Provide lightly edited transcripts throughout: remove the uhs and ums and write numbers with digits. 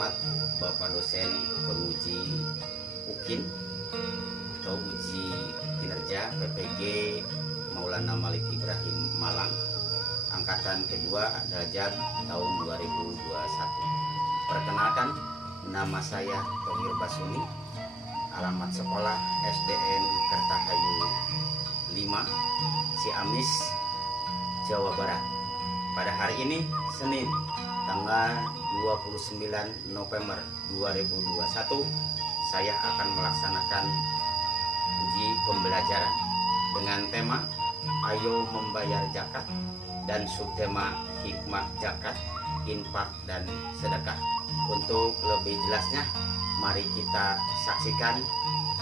Selamat Bapak dosen penguji UKIN atau uji kinerja PPG Maulana Malik Ibrahim Malang, angkatan kedua derajat tahun 2021. Perkenalkan, nama saya Thohir Basuni, alamat sekolah SDN Kertahayu 5, Ciamis, Jawa Barat. Pada hari ini, Senin, tanggal 29 November 2021, saya akan melaksanakan uji pembelajaran dengan tema Ayo Membayar Zakat dan subtema Hikmah Zakat, Infak dan Sedekah. Untuk lebih jelasnya, mari kita saksikan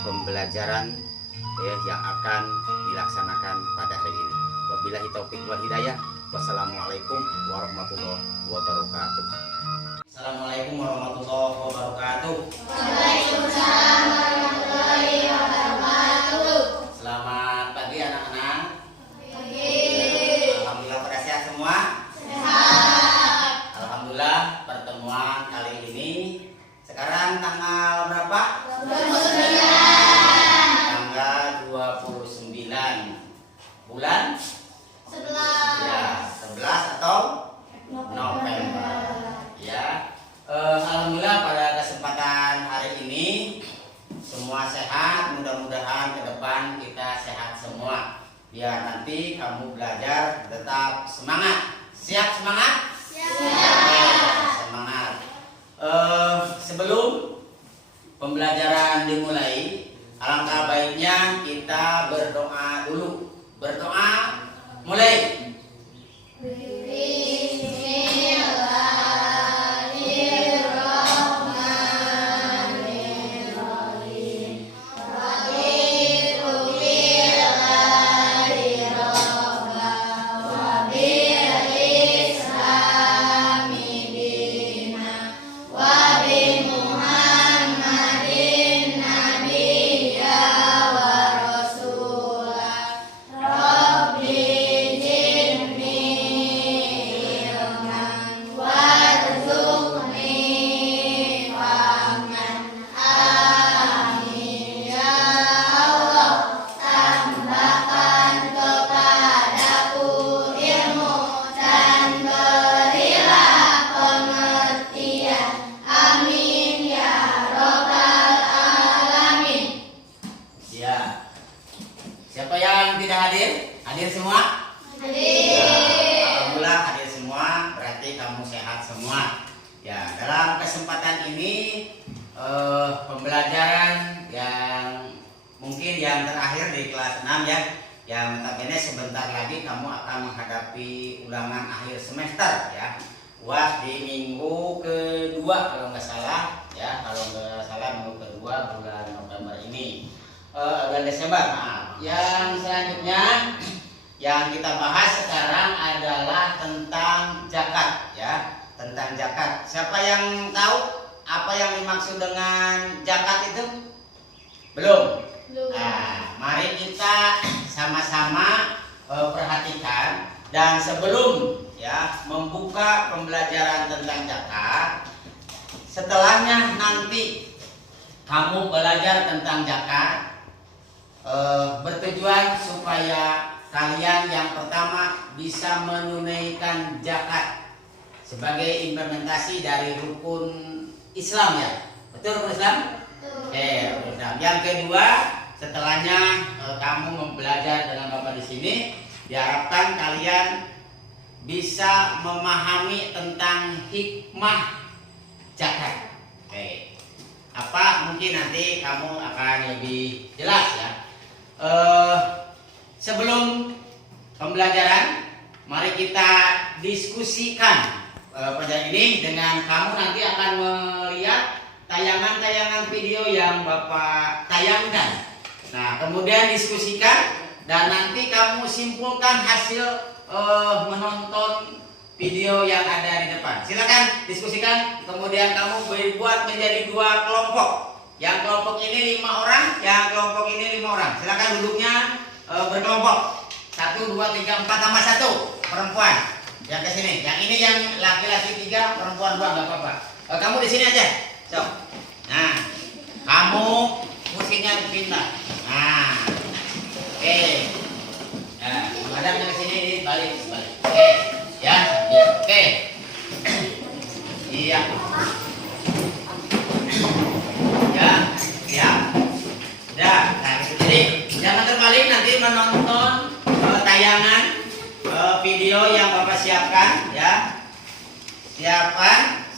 pembelajaran yang akan dilaksanakan pada hari ini. Wabillahi taufik wal hidayah. Wassalamualaikum warahmatullahi wabarakatuh. Assalamualaikum warahmatullahi wabarakatuh. Waalaikumsalam warahmatullahi wabarakatuh. Selamat pagi anak-anak. Pagi. Alhamdulillah pada sehat semua. Sehat. Alhamdulillah pertemuan kali ini sekarang tanggal berapa? 29. Tanggal 29 bulan 11. ya 11 atau November. Ya, alhamdulillah pada kesempatan hari ini semua sehat. Mudah-mudahan ke depan kita sehat semua. Biar nanti kamu belajar tetap semangat. Siap semangat? Siap. Semangat. Sebelum pembelajaran dimulai, alangkah baiknya kita berdoa dulu. Berdoa, mulai. Siapa yang tidak hadir? Hadir semua? Hadir. Alhamdulillah hadir semua, berarti kamu sehat semua. Ya, dalam kesempatan ini pembelajaran yang mungkin yang terakhir di kelas 6 ya. Yang notabene sebentar lagi kamu akan menghadapi ulangan akhir semester ya. UAS di minggu kedua kalau nggak salah ya, minggu kedua bulan November ini. Bulan Desember. Nah, yang selanjutnya yang kita bahas sekarang adalah tentang zakat ya, tentang zakat. Siapa yang tahu apa yang dimaksud dengan zakat itu? Belum. Nah, mari kita sama-sama perhatikan, dan sebelum ya membuka pembelajaran tentang zakat, setelahnya nanti kamu belajar tentang zakat. Bertujuan supaya kalian yang pertama bisa menunaikan zakat sebagai implementasi dari rukun Islam ya. Betul rukun Islam? Rukun Islam. Yang kedua, setelahnya kamu belajar dengan Bapak di sini, diharapkan kalian bisa memahami tentang hikmah zakat. Apa mungkin nanti kamu akan lebih jelas ya. Sebelum pembelajaran, mari kita diskusikan pelajaran ini dengan kamu. Nanti akan melihat tayangan-tayangan video yang Bapak tayangkan. Nah, kemudian diskusikan dan nanti kamu simpulkan hasil menonton video yang ada di depan. Silakan diskusikan, kemudian kamu buat menjadi 2 kelompok. Yang kelompok ini 5 orang, yang kelompok ini 5 orang. Silakan duduknya berkelompok. 1, 2, 3, 4 tambah 1 perempuan. Yang ke sini. Yang ini yang laki-laki 3, perempuan 2, nggak apa-apa. Kamu di sini aja. Sok. Nah, kamu musiknya pindah. Nah, oke. Nah, menghadapnya ke sini, balik. Oke, ya, oke. Iya. Ya, siap. Udah. Nah, jadi jangan terbalik nanti menonton tayangan video yang Bapak siapkan, ya.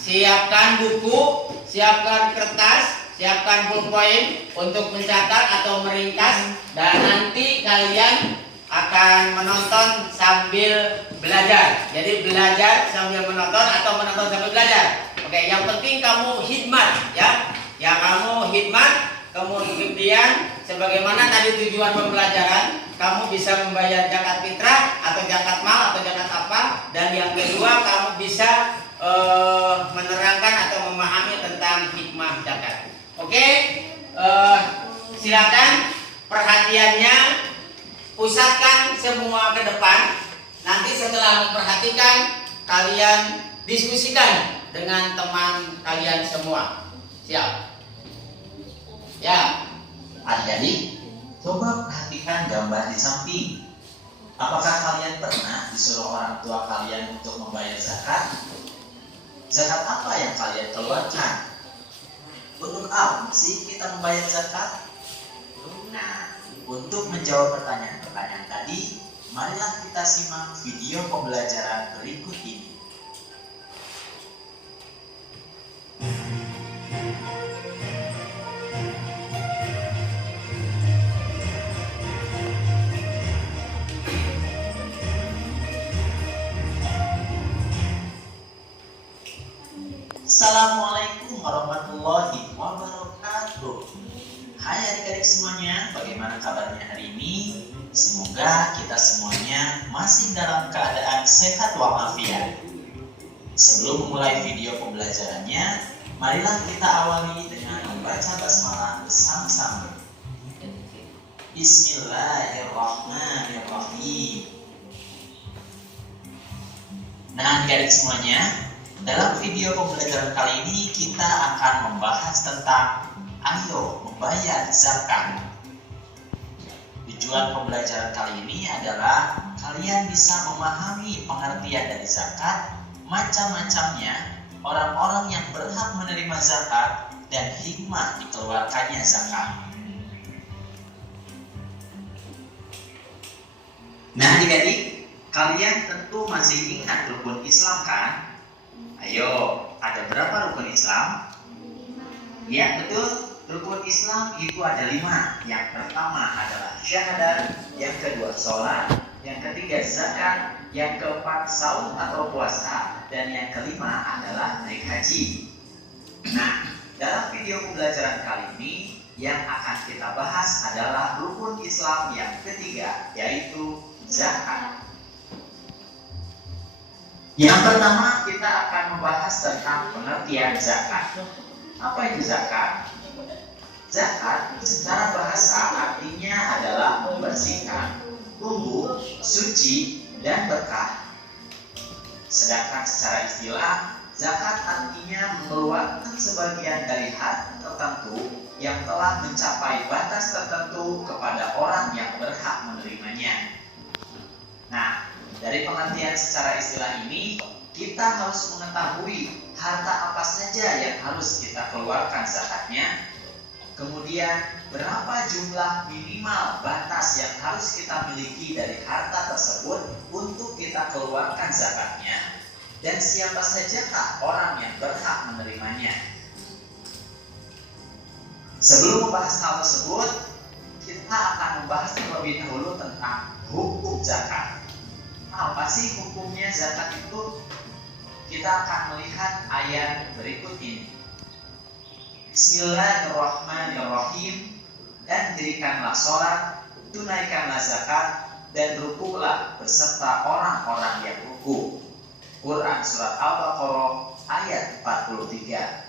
Siapkan buku, siapkan kertas, siapkan pulpen untuk mencatat atau meringkas, dan nanti kalian akan menonton sambil belajar. Jadi belajar sambil menonton atau menonton sambil belajar. Oke, yang penting kamu hikmat, ya. Ya, kamu hikmat, kemudian sebagaimana tadi tujuan pembelajaran, kamu bisa membayar zakat fitrah atau zakat mal atau zakat apa, dan yang kedua kamu bisa menerangkan atau memahami tentang hikmah zakat. Oke, silakan perhatiannya pusatkan semua ke depan. Nanti setelah memperhatikan, kalian diskusikan dengan teman kalian semua. Siap? Ya. Adik-adik, coba perhatikan gambar di samping. Apakah kalian pernah disuruh orang tua kalian untuk membayar zakat? Zakat apa yang kalian keluarkan? Untuk apa sih kita membayar zakat? Nah, untuk menjawab pertanyaan-pertanyaan tadi, marilah kita simak video pembelajaran berikut ini. Assalamualaikum warahmatullahi wabarakatuh. Hai adik-adik semuanya, bagaimana kabarnya hari ini? Semoga kita semuanya masih dalam keadaan sehat walafiat. Sebelum memulai video pembelajarannya, marilah kita awali dengan membaca basmalah bersama-sama. Bismillahirrahmanirrahim. Nah, adik-adik semuanya, dalam video pembelajaran kali ini kita akan membahas tentang ayo membayar zakat. Tujuan pembelajaran kali ini adalah kalian bisa memahami pengertian dari zakat, macam-macamnya, orang-orang yang berhak menerima zakat, dan hikmah dikeluarkannya zakat. Nah adik-adik, kalian tentu masih ingat rukun Islam kan? Ayo, ada berapa rukun Islam? Ya, betul. Rukun Islam itu ada 5. Yang pertama adalah syahadat, yang kedua sholat, yang ketiga zakat, yang keempat saum atau puasa, dan yang kelima adalah naik haji. Nah, dalam video pembelajaran kali ini yang akan kita bahas adalah rukun Islam yang ketiga, yaitu zakat. Yang pertama kita akan membahas tentang pengertian zakat. Apa itu zakat? Zakat secara bahasa artinya adalah membersihkan, tumbuh, suci, dan berkah. Sedangkan secara istilah, zakat artinya mengeluarkan sebagian dari harta tertentu yang telah mencapai batas tertentu kepada orang yang berhak menerimanya. Nah, dari pengertian secara istilah ini, kita harus mengetahui harta apa saja yang harus kita keluarkan zakatnya. Kemudian, berapa jumlah minimal batas yang harus kita miliki dari harta tersebut untuk kita keluarkan zakatnya. Dan siapa sajakah orang yang berhak menerimanya. Sebelum membahas hal tersebut, kita akan membahas terlebih dahulu tentang hukum zakat. Apa sih hukumnya zakat itu? Kita akan melihat ayat berikut ini. Bismillahirrahmanirrahim. Dan dirikanlah sholat, tunaikanlah zakat, dan rukuklah beserta orang-orang yang ruku. Quran Surat Al-Baqarah ayat 43.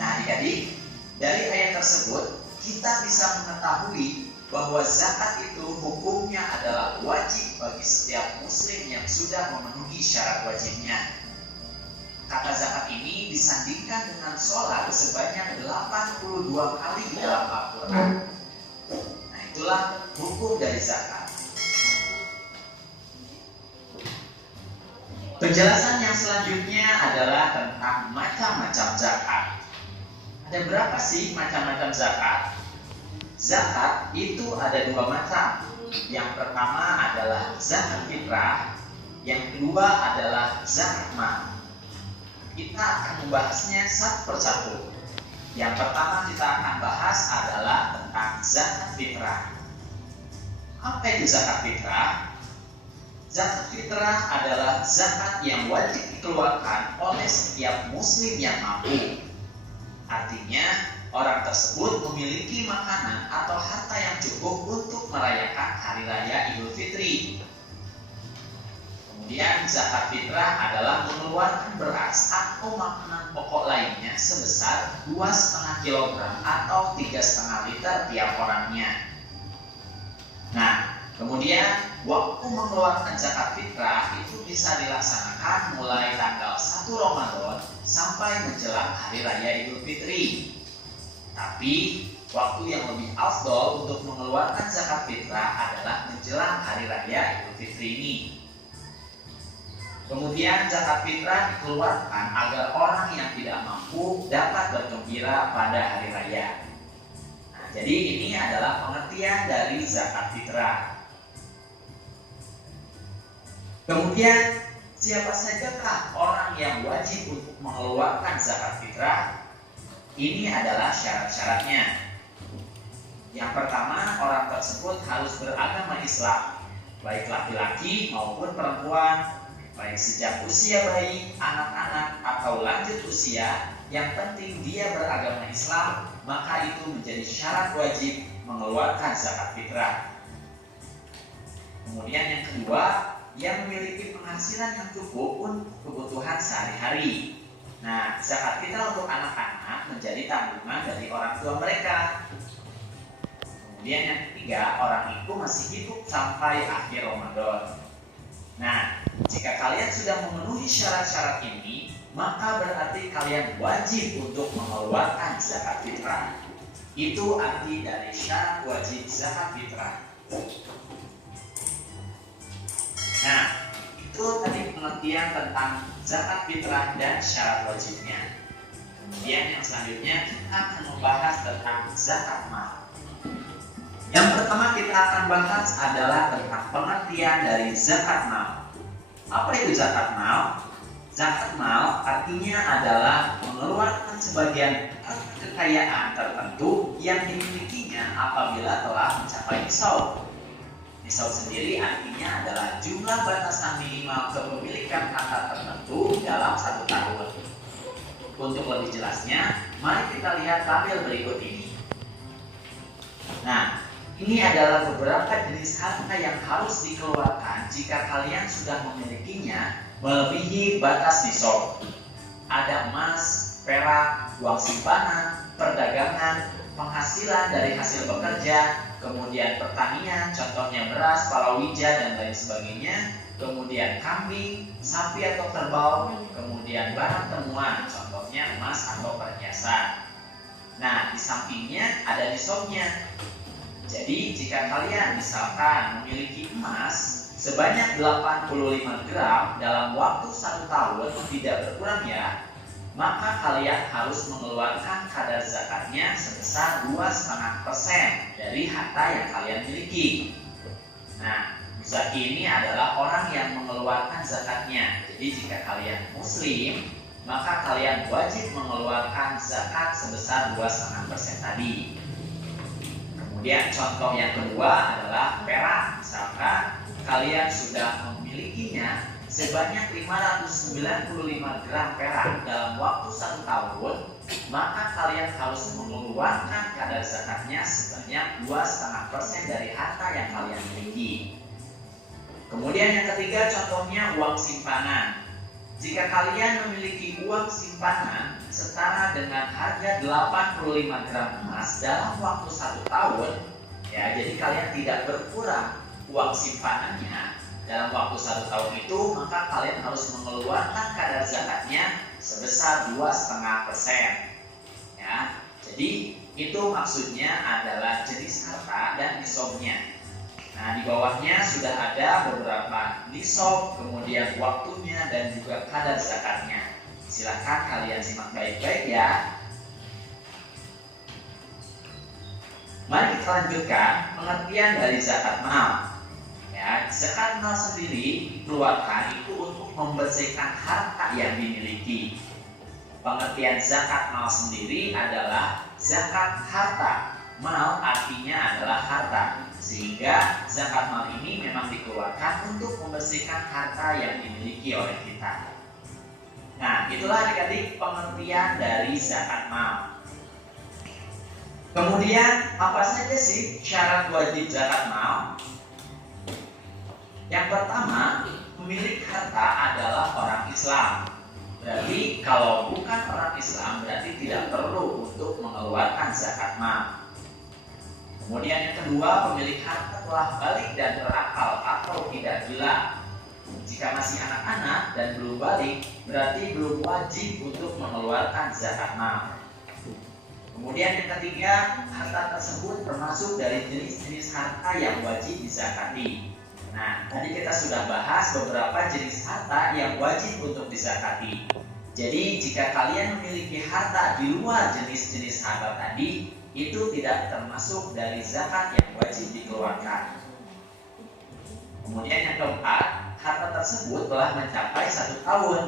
Nah adik-adik, dari ayat tersebut kita bisa mengetahui bahwa zakat itu hukumnya adalah wajib bagi setiap muslim yang sudah memenuhi syarat wajibnya. kata zakat ini disandingkan dengan sholat sebanyak 82 kali di dalam Al-Quran. Nah, itulah hukum dari zakat. Penjelasan yang selanjutnya adalah tentang macam-macam zakat. Ada berapa sih macam-macam zakat? Zakat itu ada dua macam. Yang pertama adalah zakat fitrah, yang kedua adalah zakat mal. Kita akan membahasnya satu persatu. Yang pertama kita akan bahas adalah tentang zakat fitrah. Apa itu zakat fitrah? Zakat fitrah adalah zakat yang wajib dikeluarkan oleh setiap muslim yang mampu. Artinya, orang tersebut memiliki makanan atau harta yang cukup untuk merayakan hari raya Idul Fitri. Kemudian zakat fitrah adalah mengeluarkan beras atau makanan pokok lainnya sebesar 2,5 kg atau 3,5 liter tiap orangnya. Nah, kemudian waktu mengeluarkan zakat fitrah itu bisa dilaksanakan mulai tanggal 1 Ramadan sampai menjelang hari raya Idul Fitri. Tapi waktu yang lebih afdol untuk mengeluarkan zakat fitrah adalah menjelang hari raya Idul Fitri ini. Kemudian zakat fitrah dikeluarkan agar orang yang tidak mampu dapat bergembira pada hari raya. Nah, jadi ini adalah pengertian dari zakat fitrah. Kemudian siapa sajakah orang yang wajib untuk mengeluarkan zakat fitrah? Ini adalah syarat-syaratnya. Yang pertama, orang tersebut harus beragama Islam, baik laki-laki maupun perempuan, baik sejak usia bayi, anak-anak, atau lanjut usia. Yang penting dia beragama Islam, maka itu menjadi syarat wajib mengeluarkan zakat fitrah. Kemudian yang kedua, yang memiliki penghasilan yang cukup untuk kebutuhan sehari-hari. Nah, zakat fitrah untuk anak-anak menjadi tanggungan dari orang tua mereka. Kemudian yang ketiga, orang itu masih hidup sampai akhir Ramadan. Nah, jika kalian sudah memenuhi syarat-syarat ini, maka berarti kalian wajib untuk mengeluarkan zakat fitrah. Itu arti dari syarat wajib zakat fitrah. Nah, itu tadi pengertian tentang zakat fitrah dan syarat wajibnya. Kemudian yang selanjutnya kita akan membahas tentang zakat mal. Yang pertama kita akan bahas adalah tentang pengertian dari zakat mal. Apa itu zakat mal? Zakat mal artinya adalah mengeluarkan sebagian kekayaan tertentu yang dimilikinya apabila telah mencapai nisab. Nisab sendiri artinya adalah jumlah batasan minimal kepemilikan harta tertentu dalam 1 tahun. Untuk lebih jelasnya, mari kita lihat tabel berikut ini. Nah, ini adalah beberapa jenis harta yang harus dikeluarkan jika kalian sudah memilikinya melebihi batas nisab. Ada emas, perak, uang simpanan, perdagangan, penghasilan dari hasil bekerja, kemudian pertanian, contohnya beras, palawija, dan lain sebagainya, kemudian kambing, sapi atau kerbau, kemudian barang temuan, contohnya emas atau perhiasan. Nah, di sampingnya ada nisabnya. Jadi, jika kalian misalkan memiliki emas sebanyak 85 gram dalam waktu 1 tahun tidak berkurang ya, maka kalian harus mengeluarkan kadar zakatnya sebesar 2,5% dari harta yang kalian miliki. Nah, muzaki ini adalah orang yang mengeluarkan zakatnya. Jadi jika kalian muslim, maka kalian wajib mengeluarkan zakat sebesar 2,5% tadi. Kemudian contoh yang kedua adalah perak. Misalkan kalian sudah memilikinya sebanyak 595 gram perak dalam waktu 1 tahun, maka kalian harus mengeluarkan kadar zakatnya sebanyak 2,5% dari harta yang kalian miliki. Kemudian yang ketiga contohnya uang simpanan. Jika kalian memiliki uang simpanan setara dengan harga 85 gram emas dalam waktu 1 tahun, ya, jadi kalian tidak berkurang uang simpanannya dalam waktu 1 tahun itu, maka kalian harus mengeluarkan kadar zakatnya sebesar 2,5%. Ya, jadi itu maksudnya adalah jenis harta dan nisabnya. Nah, di bawahnya sudah ada beberapa nisab, kemudian waktunya dan juga kadar zakatnya. Silahkan kalian simak baik-baik ya. Mari kita lanjutkan pengertian dari zakat mal. Ya, zakat mal sendiri dikeluarkan itu untuk membersihkan harta yang dimiliki. Pengertian zakat mal sendiri adalah zakat harta. Mal artinya adalah harta, sehingga zakat mal ini memang dikeluarkan untuk membersihkan harta yang dimiliki oleh kita. Nah, itulah adik-adik pengertian dari zakat mal. Kemudian, apa saja sih syarat wajib zakat mal? Yang pertama, pemilik harta adalah orang Islam. Berarti kalau bukan orang Islam berarti tidak perlu untuk mengeluarkan zakat mal. Kemudian yang kedua, pemilik harta telah balik dan berakal atau tidak gila. Jika masih anak-anak dan belum balik, berarti belum wajib untuk mengeluarkan zakat mal. Kemudian yang ketiga, harta tersebut termasuk dari jenis-jenis harta yang wajib dizakati. Nah, tadi kita sudah bahas beberapa jenis harta yang wajib untuk dizakati. Jadi, jika kalian memiliki harta di luar jenis-jenis harta tadi, itu tidak termasuk dari zakat yang wajib dikeluarkan. Kemudian yang keempat, harta tersebut telah mencapai 1 tahun.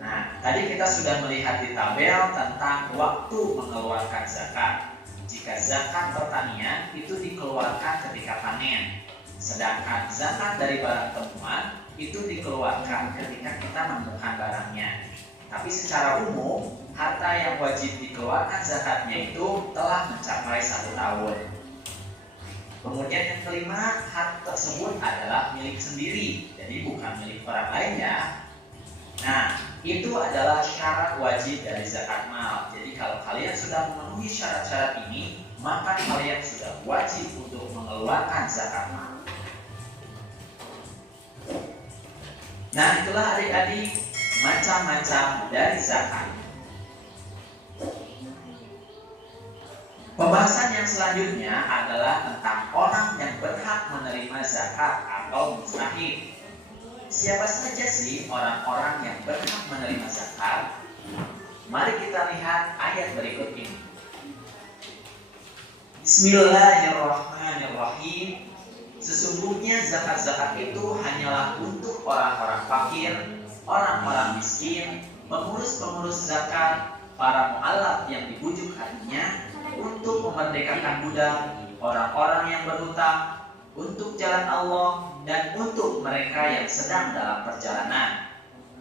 Nah, tadi kita sudah melihat di tabel tentang waktu mengeluarkan zakat. Jika zakat pertanian itu dikeluarkan ketika panen. Sedangkan zakat dari barang temuan itu dikeluarkan ketika kita menemukan barangnya. Tapi secara umum, harta yang wajib dikeluarkan zakatnya itu telah mencapai 1 tahun. Kemudian yang kelima, harta tersebut adalah milik sendiri, jadi bukan milik orang lain ya. Nah, itu adalah syarat wajib dari zakat mal. Jadi kalau kalian sudah memenuhi syarat-syarat ini, maka kalian sudah wajib untuk mengeluarkan zakat mal. Nah, itulah adik-adik macam-macam dari zakat. Pembahasan yang selanjutnya adalah tentang orang yang berhak menerima zakat atau mustahik. Siapa saja sih orang-orang yang berhak menerima zakat? Mari kita lihat ayat berikut ini. Bismillahirrahmanirrahim. Sesungguhnya zakat-zakat itu hanyalah untuk orang-orang fakir, orang-orang miskin, pengurus-pengurus zakat, para mu'alaf yang dibujuk hatinya, untuk memerdekakan budak, orang-orang yang berhutang, untuk jalan Allah, dan untuk mereka yang sedang dalam perjalanan.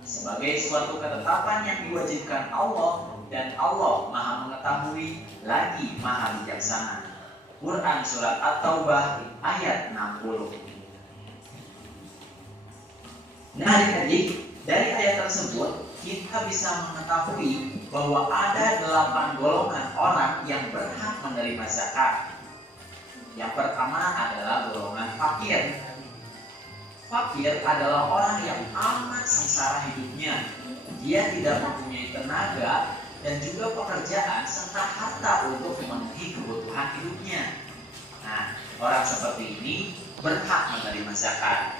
Sebagai suatu ketetapan yang diwajibkan Allah, dan Allah Maha Mengetahui lagi Maha Bijaksana. Quran Surat At-Taubah ayat 60. Nah adik-adik, dari ayat tersebut kita bisa mengetahui bahwa ada 8 golongan orang yang berhak menerima zakat. Yang pertama adalah golongan fakir. Fakir adalah orang yang amat sengsara hidupnya. Dia tidak mempunyai tenaga dan juga pekerjaan serta harta untuk memenuhi kebutuhan hidupnya. Nah, orang seperti ini berhak menerima zakat.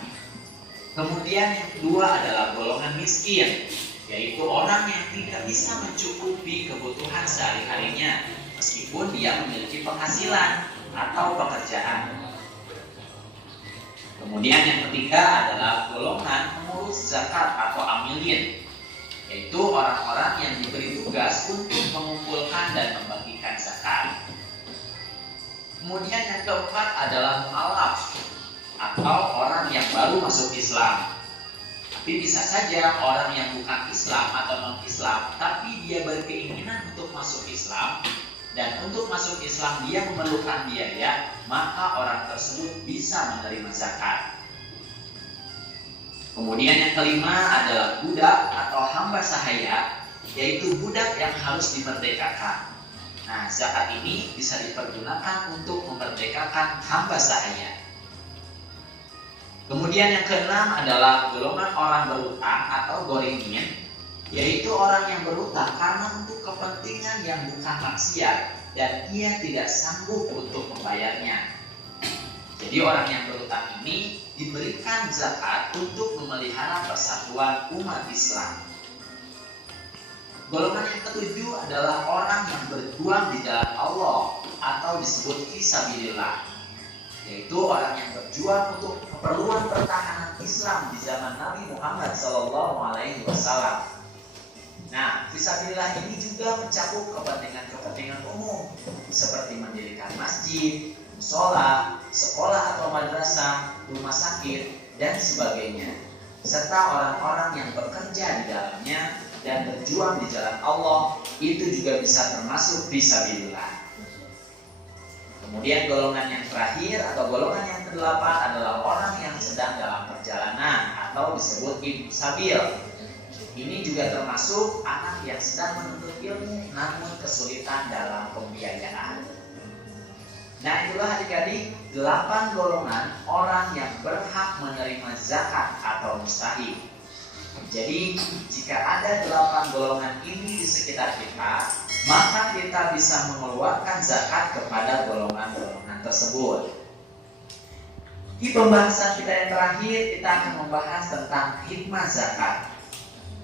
Kemudian yang kedua adalah golongan miskin, yaitu orang yang tidak bisa mencukupi kebutuhan sehari-harinya meskipun dia memiliki penghasilan atau pekerjaan. Kemudian yang ketiga adalah golongan pengurus zakat atau amilin, yaitu orang-orang yang diberi tugas untuk mengumpulkan dan membagikan zakat. Kemudian yang keempat adalah mu'alaf atau orang yang baru masuk Islam. Tapi bisa saja orang yang bukan Islam atau non-Islam, tapi dia berkeinginan untuk masuk Islam, dan untuk masuk Islam dia memerlukan biaya, maka orang tersebut bisa menerima zakat. Kemudian yang kelima adalah budak atau hamba sahaya, yaitu budak yang harus dimerdekakan. Nah, zakat ini bisa dipergunakan untuk memerdekakan hamba sahaya. Kemudian yang keenam adalah golongan orang berutang atau gorimin, yaitu orang yang berhutang karena untuk kepentingan yang bukan maksiat dan ia tidak sanggup untuk membayarnya. Jadi orang yang berhutang ini diberikan zakat untuk memelihara persatuan umat Islam. Golongan yang ketujuh adalah orang yang berjuang di jalan Allah atau disebut fisabilillah, yaitu orang yang berjuang untuk keperluan pertahanan Islam di zaman Nabi Muhammad SAW. Nah, fisabilillah ini juga mencakup kepentingan-kepentingan umum seperti mendirikan masjid, musola, sekolah atau madrasah, rumah sakit, dan sebagainya, serta orang-orang yang bekerja di dalamnya dan berjuang di jalan Allah itu juga bisa termasuk fisabilillah. Kemudian golongan yang terakhir atau golongan yang ke-8 adalah orang yang sedang dalam perjalanan atau disebut ibnu sabil. Ini juga termasuk anak yang sedang menuntut ilmu namun kesulitan dalam pembiayaan. Nah, itulah adik-adik 8 golongan orang yang berhak menerima zakat atau mustahik. Jadi, jika ada 8 golongan ini di sekitar kita, maka kita bisa mengeluarkan zakat kepada golongan-golongan tersebut. Di pembahasan kita yang terakhir, kita akan membahas tentang hikmah zakat.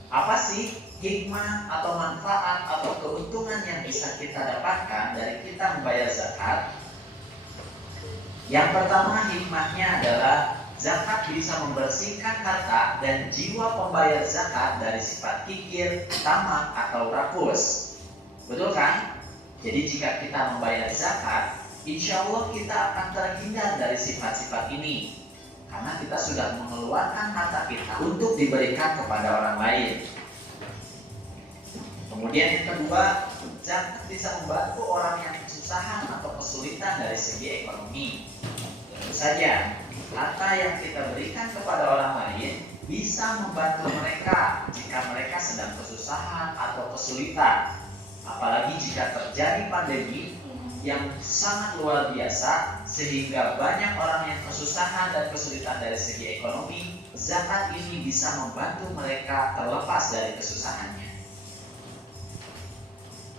Apa sih hikmah atau manfaat atau keuntungan yang bisa kita dapatkan dari kita membayar zakat? Yang pertama, hikmahnya adalah zakat bisa membersihkan harta dan jiwa pembayar zakat dari sifat kikir, tamak, atau rakus. Betul kan? Jadi jika kita membayar zakat, insya Allah kita akan terhindar dari sifat-sifat ini, karena kita sudah mengeluarkan harta kita untuk diberikan kepada orang lain. Kemudian yang kedua, zakat bisa membantu orang yang kesusahan atau kesulitan dari segi ekonomi. Tentu saja, harta yang kita berikan kepada orang lain bisa membantu mereka jika mereka sedang kesusahan atau kesulitan. Apalagi jika terjadi pandemi yang sangat luar biasa sehingga banyak orang yang kesusahan dan kesulitan dari segi ekonomi, zakat ini bisa membantu mereka terlepas dari kesusahannya.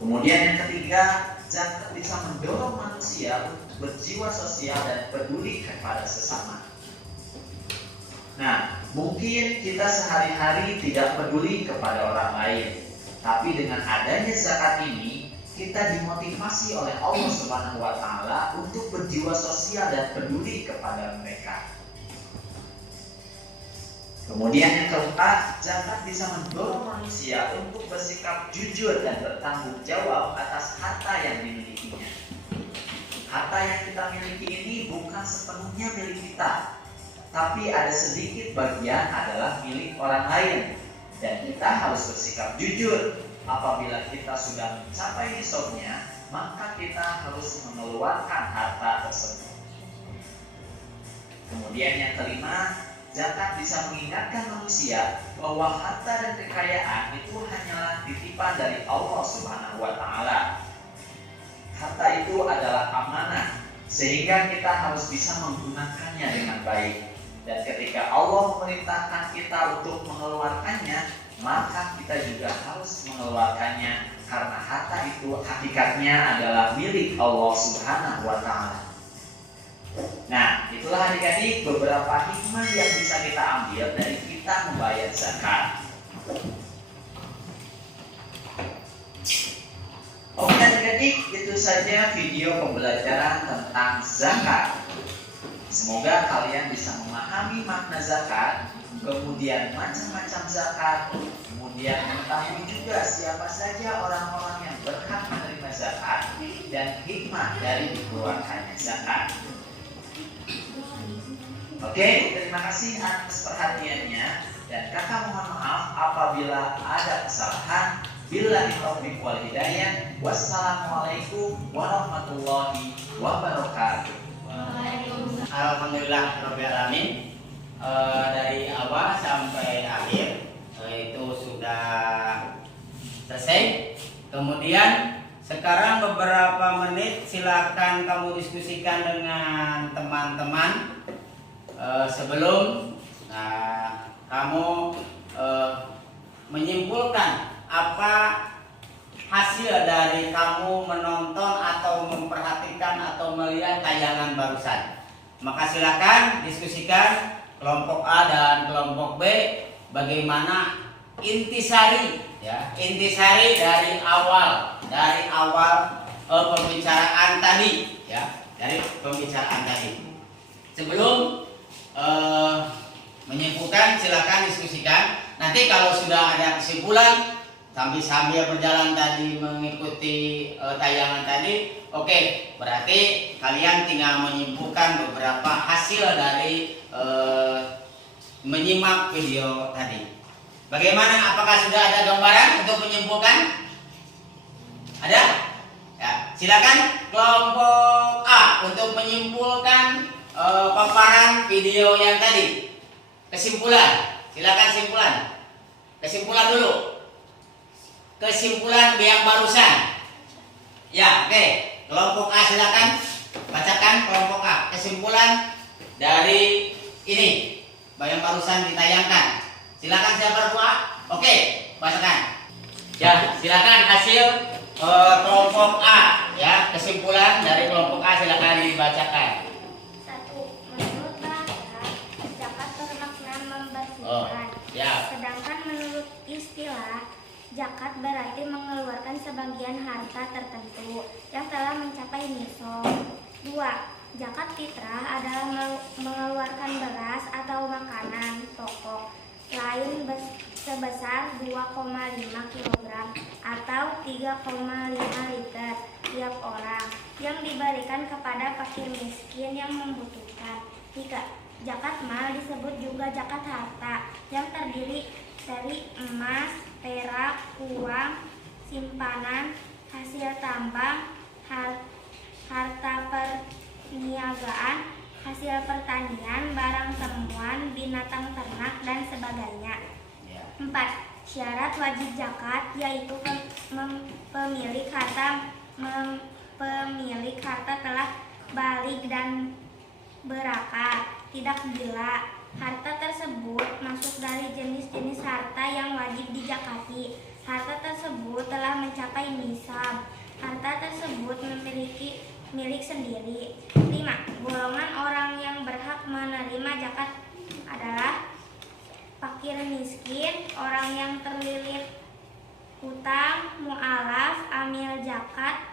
Kemudian yang ketiga, zakat bisa mendorong manusia untuk berjiwa sosial dan peduli kepada sesama. Nah, mungkin kita sehari-hari tidak peduli kepada orang lain, tapi dengan adanya zakat ini, kita dimotivasi oleh Allah Subhanahu wa Ta'ala untuk berjiwa sosial dan peduli kepada mereka. Kemudian yang keempat, zakat bisa mendorong manusia untuk bersikap jujur dan bertanggung jawab atas harta yang dimilikinya. Harta yang kita miliki ini bukan sepenuhnya milik kita, tapi ada sedikit bagian adalah milik orang lain. Dan kita harus bersikap jujur. Apabila kita sudah mencapai nisabnya, maka kita harus mengeluarkan harta tersebut. Kemudian yang kelima, zakat bisa mengingatkan manusia bahwa harta dan kekayaan itu hanyalah titipan dari Allah Subhanahu wa Ta'ala. Harta itu adalah amanah, sehingga kita harus bisa menggunakannya dengan baik. Dan ketika Allah memerintahkan kita untuk mengeluarkannya, maka kita juga harus mengeluarkannya, karena harta itu hakikatnya adalah milik Allah Subhanahu wa Ta'ala. Nah, itulah adik-adik beberapa hikmah yang bisa kita ambil dari kita membayar zakat. Oke adik-adik, itu saja video pembelajaran tentang zakat. Semoga kalian bisa memahami makna zakat, kemudian macam-macam zakat, kemudian mengetahui juga siapa saja orang-orang yang berhak menerima zakat dan hikmah dari dikeluarkannya zakat. Oke, terima kasih atas perhatiannya, dan kakak mohon maaf apabila ada kesalahan. Billahi taufiq wal hidayah. Wassalamualaikum warahmatullahi wabarakatuh. Alhamdulillah Rabbil Alamin. Dari awal sampai akhir itu sudah selesai. Kemudian sekarang beberapa menit silakan kamu diskusikan dengan teman-teman sebelum kamu menyimpulkan apa hasil dari kamu menonton atau memperhatikan atau melihat tayangan barusan. Maka silakan diskusikan kelompok A dan kelompok B bagaimana intisari ya, intisari dari awal pembicaraan tadi ya, dari pembicaraan tadi. Sebelum menyimpulkan silakan diskusikan. Nanti kalau sudah ada kesimpulan sambil berjalan tadi mengikuti tayangan tadi, oke, berarti kalian tinggal menyimpulkan beberapa hasil dari menyimak video tadi. Bagaimana? Apakah sudah ada gambaran untuk menyimpulkan? Ada? Ya, silakan kelompok A untuk menyimpulkan paparan video yang tadi. Kesimpulan, silakan kesimpulan dulu. Kesimpulan yang barusan. Ya, oke. Kelompok A silakan bacakan kelompok A. Kesimpulan dari ini yang barusan ditayangkan. Silakan siapa berdua? Oke, bacakan. Ya, silakan hasil kelompok A ya. Kesimpulan dari kelompok A silakan dibacakan. 1. Menurut bahasa, zakat bermakna membersihkan. Oh, ya. Sedangkan menurut istilah, zakat berarti mengeluarkan sebagian harta tertentu yang telah mencapai nisab. 2. Zakat fitrah adalah mengeluarkan beras atau makanan pokok lain sebesar 2,5 kg atau 3,5 liter tiap orang yang diberikan kepada fakir miskin yang membutuhkan. 3. Zakat mal disebut juga zakat harta yang terdiri dari emas, perak, uang, simpanan, hasil tambang, harta perniagaan, hasil pertanian, barang temuan, binatang ternak, dan sebagainya. 4. Syarat wajib zakat yaitu pemilik harta telah baligh dan berakal, tidak gila. Harta tersebut masuk dari jenis-jenis harta yang wajib dizakati. Harta tersebut telah mencapai nisab. Harta tersebut memiliki milik sendiri. 5. Golongan orang yang berhak menerima zakat adalah fakir miskin, orang yang terlilit hutang, mu'alaf, amil zakat,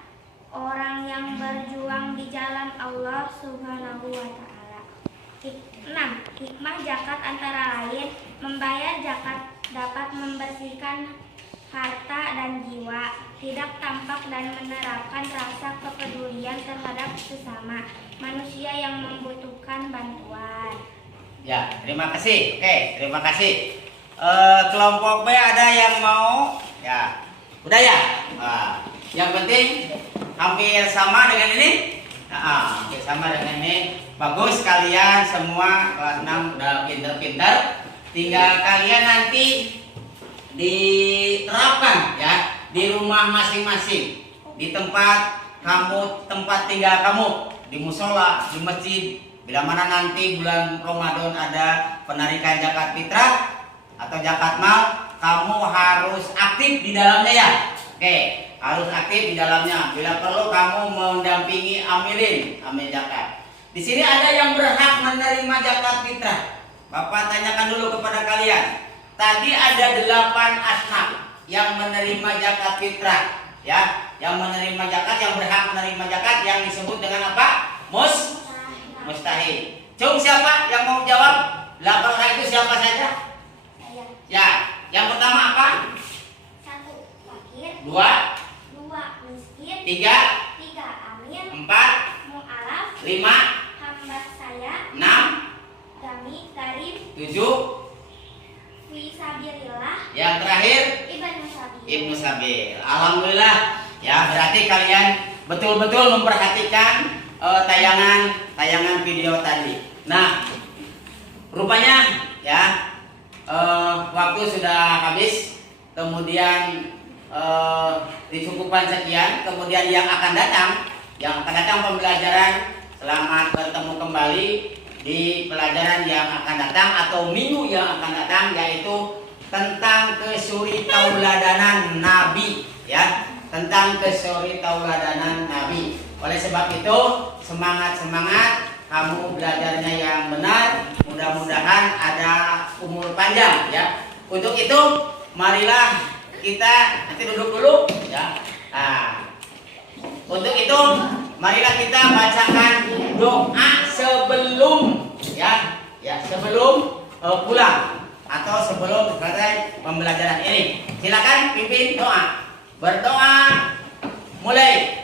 orang yang berjuang di jalan Allah Subhanahu wa Ta'ala. 6. Hikmah zakat antara lain membayar zakat dapat membersihkan harta dan jiwa, tidak tampak dan menerapkan rasa kepedulian terhadap sesama manusia yang membutuhkan bantuan. Ya, terima kasih. Oke, terima kasih. Kelompok B ada yang mau? Ya, udah ya. Nah, yang penting hampir sama dengan ini. Hampir sama dengan ini. Bagus, kalian semua kelas 6 udah pinter-pinter. Tinggal kalian nanti diterapkan ya di rumah masing-masing, di tempat tinggal kamu, di musola, di masjid. Bila mana nanti bulan Ramadan ada penarikan zakat fitrah atau zakat mal, kamu harus aktif di dalamnya ya. Oke, harus aktif di dalamnya. Bila perlu kamu mendampingi amil zakat. Di sini ada yang berhak menerima zakat fitrah. Bapak tanyakan dulu kepada kalian. Tadi ada 8 asnaf yang menerima zakat fitrah, ya, yang menerima zakat, yang berhak menerima zakat, yang disebut dengan apa? Mustahil. Cung, siapa yang mau jawab? 8 orang itu siapa saja? Saya. Ya, yang pertama apa? 1. Fakir. 2, 2. Miskin. 3, 3. Amil. 4, Mu'alaf. 5, Hamba saya. 6, Kami. Karim. 7, Fisabilillah. yang terakhir Ibnu Sabil. Alhamdulillah ya, berarti kalian betul-betul memperhatikan tayangan video tadi. Nah, rupanya ya waktu sudah habis, kemudian dicukupkan sekian. Kemudian yang akan datang pembelajaran. Selamat bertemu kembali di pelajaran yang akan datang atau minggu yang akan datang, yaitu tentang kesuritauladanan Nabi ya, tentang kesuritauladanan Nabi. Oleh sebab itu semangat kamu belajarnya yang benar, mudah-mudahan ada umur panjang ya. Untuk itu marilah kita nanti duduk dulu ya. Nah, untuk itu marilah kita bacakan doa sebelum ya sebelum pulang atau sebelum selesai pembelajaran ini. Silakan pimpin doa. Berdoa mulai.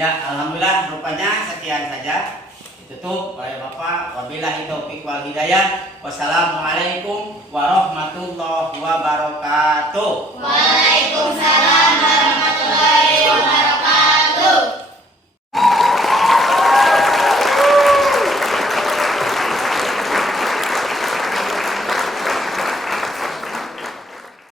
Ya, alhamdulillah rupanya sekian saja. Ditutup oleh Bapak. Wabillahi taufiq wal hidayah. Wassalamualaikum warahmatullahi wabarakatuh.